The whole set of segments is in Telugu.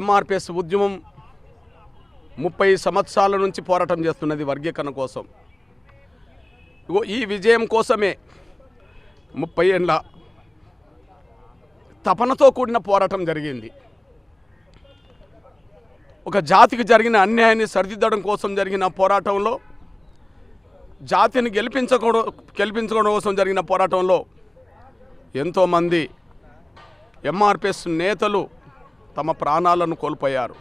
ఎంఆర్పిఎస్ ఉద్యమం 30 సంవత్సరాల నుంచి పోరాటం చేస్తున్నది వర్గీకరణ కోసం. ఈ విజయం కోసమే 30 ఏళ్ళ తపనతో కూడిన పోరాటం జరిగింది. ఒక జాతికి జరిగిన అన్యాయాన్ని సరిదిద్దడం కోసం జరిగిన పోరాటంలో, జాతిని గెలిపించుకోవడం కోసం జరిగిన పోరాటంలో ఎంతోమంది ఎంఆర్పిఎస్ నేతలు తమ ప్రాణాలను కోల్పోయారు.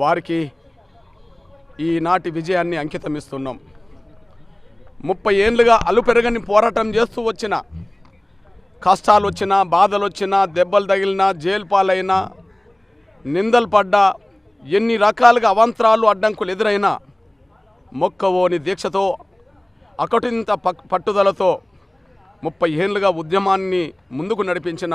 వారికి ఈనాటి విజయాన్ని అంకితమిస్తున్నాం. 30 ఏళ్ళుగా అలుపెరగని పోరాటం చేస్తూ వచ్చిన, కష్టాలు వచ్చినా, బాధలు వచ్చినా, దెబ్బలు తగిలినా, జైలు పాలైనా, నిందలు పడ్డా, ఎన్ని రకాలుగా అవాంతరాలు అడ్డంకులు ఎదురైనా మొక్కవోని దీక్షతో, అకటింత పట్టుదలతో 30 ఏళ్ళుగా ఉద్యమాన్ని ముందుకు నడిపించిన